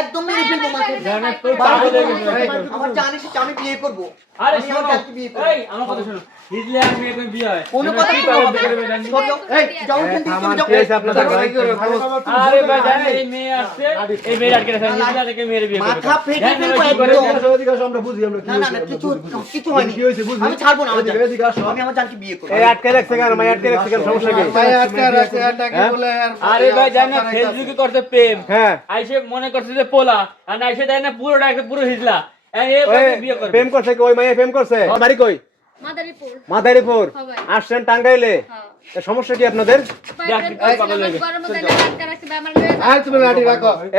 একদম মেরে ফেলবো মাকে। জানা তোর পাগল হয়ে গেছে ভাই। আমার জানিস আমি বিয়ে করব। আরে আমি শোনো, আমার জানকে বিয়ে করব। এই আমার কথা শোনো, হিজলে আর মেয়ে তুমি বিয়ে হয় কোনো এমন কথা কি শুনবো পাগল না। দেখে দেবে জানি? এই যাও এখান থেকে চলে যাও। আরে ভাই জানেন এই মেয়ে আসছে, এই মেয়ে আটকে রাখা হিজলা থেকে মেয়ের বিয়ে করবে। মাথা ফেটে জানেন ফেলবো ভাই কি করে? একদম। না কিছু হয়নি। আমি ছাড়বো না আমার জান। আমি আমার জানকে বিয়ে করব। এই আটকে রাখছে কেন? মাই আটকে রাখছে কেন? সমস্যা কি? আরে ভাই জানেন ফেসবুকে করতে প্রেম, হ্যাঁ আইসে মনে করছে যে পোলা, আর আইসে দেয় না পুরোটা একটা পুরো হিজলা। এই ওই বিয়ে করবে। প্রেম করছে কি? ওই মাইয়া প্রেম করছে? বাড়ি কই? মাদারীপুর। মাদারীপুর। হ্যাঁ ভাই। আসছেন টাঙ্গাইলে? হ্যাঁ। তা সমস্যা কি আপনাদের? ভাই দেখ, প্রেম এই করছিলাম, পাগল হয়ে গেছে। গরমে দেয় না, আটকে রাখছে ভাই, আমার লয়ে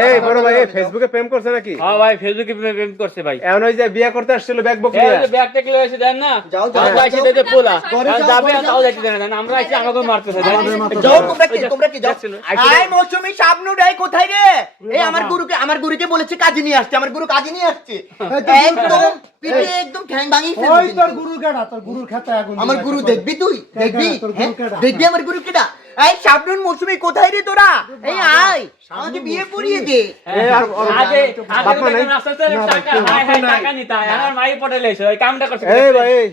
এই বড় ভাই এই ফেসবুকে প্রেম করছে নাকি? হ্যাঁ ভাই ফেসবুকে প্রেম করছে ভাই। এখন ওই যে বিয়ে করতে আসছিল ব্যাগ বক এই নিয়ে। যে ব্যাগ টেকলে এসে দেন না, যাও, যাও, তাও যাও, আইসে যাও। দেয় যে পোলা, ঘরে আর যাও, যাবে ঘরে না, তাও যাইতে দেয় না, আমরা আইসি আমাকে মারতেছে। যাও তোমরা কি যাও। আই মৌসুমী শাবনূর এই কোথায় রে? এই আমার গুরুকে বলেছে কাজে নিয়ে আসছে। আমার গুরু কাজে নিয়ে আসছে। একদম পিঠে একদম ঠ্যাং ভাঙিয়ে ফেলবে। আমার গুরু দেখবি তুই? দেখবি? হ্যাঁ? দেখবি আমার গুরু কেডা? এই শাবনূর মৌসুমী কোথায় রে তোরা? এই আয় আমাকে বিয়ে পড়িয়ে দে। এই আর আগে বাপ মা নাই? রাস্তাতে টাকা হাই হাই টাকা নিতে হয়, আর আমার মাই পটাইলে এসে ওই কামটা করছে। এই ভাই এই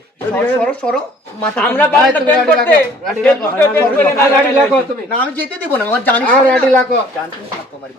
সরো মাথা আমরা বারটা প্রেম করতে ফেসবুকে প্রেম করে না না আমি যেতে দেব না। আমার জানিস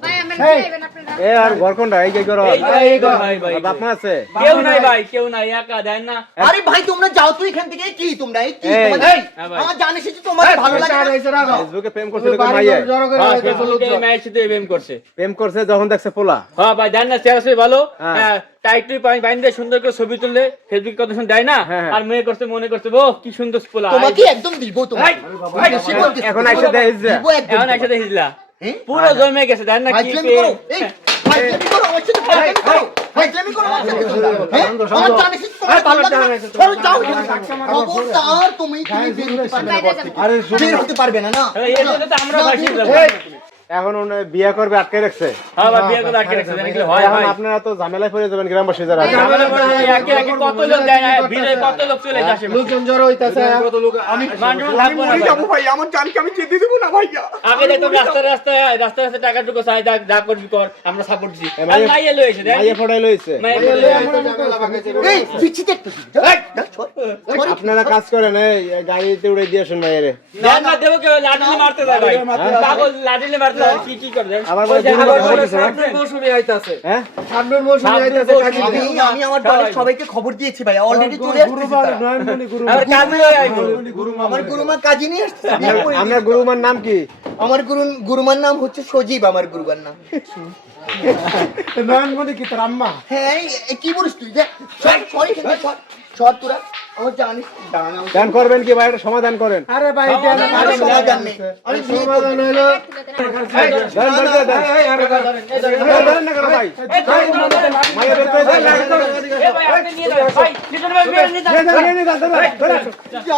ভাই আমরা যাইবেন আপনারা। এই আর ঘর কোনটা? এই কি করো? এই ভাই ভাই বাপ মা আছে? কেউ নাই ভাই, কেউ নাই, একা দেন না। আরে ভাই তোমরা যাও তো এখান থেকে। কি তোমরা এই কি এই। তোমাদের হ্যাঁ ভাই। আমার জানিস যে তোমার ভালো লাগে না। ফেসবুকে প্রেম করছিল কোন মাইয়া? হ্যাঁ, ফেসবুকে এই মেয়ের সাথে প্রেম করছে। প্রেম করছে যখন দেখছে পোলা। হ্যাঁ ভাই জান না চেহারা সে ভালো, হ্যাঁ। টাইট বাইন্দে সুন্দর করে ছবি তুললে ফেসবুকে কত সুন্দর দেয় না, হ্যাঁ। আর মেয়ে করছে মনে করছে ও কি সুন্দর পোলা। তোমাকে একদম দিব তোমাকে। ভাই, বেশি বলতেছিস। এখন আইসা দেয় যে দিব একদম। এখন একসাথে হিজলা হ্যাঁ? পুরো জমে গেছে দেন না কি ফাইজলামি করো। এই ফাইজলামি করো আমার সাথে ফাইজলামি করো। ফাইজলামি করো আমার সাথে তোমরা। হ্যাঁ? আমার জানিস যে তোমার ভালো লাগে না। সরো যাও এখান থেকে। খবরদার তুমি বের হতে পারবে না ঘর থেকে। বের হতে পারবে না না। এই জন্য তো আমরা ভাসি যাব। এখন উনি বিয়ে করবে আটকে রাখছে। হ্যাঁ ভাই বিয়ে করে আটকে রাখছে জানেন কি হয় এখন ভাই। আপনারা তো ঝামেলায় পড়ে যাবেন গ্রামবাসী যারা আছে। ঝামেলা করে একে একে কত লোক দেয় না, ভিড়ে কত লোক চলে আসে। আমি মানুষ থাকবো না ভাই। ভাই আমার জানকে আমি যেতে দেব না ভাইয়া। আগে দেখো রাস্তায় টাকা ঢুকো চাই যা করবি কর, আমরা সাপোর্ট দিছি। আর মাইয়া- মাইয়া লই এসে দেন মাইয়া পড়াই লইছে। মাইয়া লই এসে। এই পিছিতে একটু আপনারা কাজ করেন এই গাড়িতে উড়ে দিয়ে আসেন মাইয়ারে। দেন না দেবো কেউ লাঠিলে মারতে যায় ভাই, পাগল লাঠিলে মারতে যায়, কি করে দেন? আমার ওই যে গুরু আবার বাবা বলে বলছে না? সামনের মৌসুমে আইতাছে। হ্যাঁ আমি আমার দলের সবাইকে খবর দিয়েছি ভাই। অলরেডি চলে আসছে তারা। আবার কাজে লই আইবো। আমার গুরুমা কাজী নিয়ে আসছে। বিয়ে করে দিয়েছে। আপনার গুরুমার নাম কি? আমার গুরুমার নাম হচ্ছে সজীব। আমার গুরুমার নাম হ্যাঁ কি বলিস তুই যে সর তোরা আমার জানিস দাঁড়া গান করবেন কি ভাই? একটা সমাধান করেন। আরে সমাধান নেই আমি সমাধান হলো দেন, দেন, দেন, দেন। দেন না কেন ভাই? মাইয়া বের করে দেন। এ ভাই আপনি নিয়ে যান ভাই, নিয়ে যান ভাই, নিয়ে যান। দেন, দেন, দেন, দেন, দেন, দেন। যা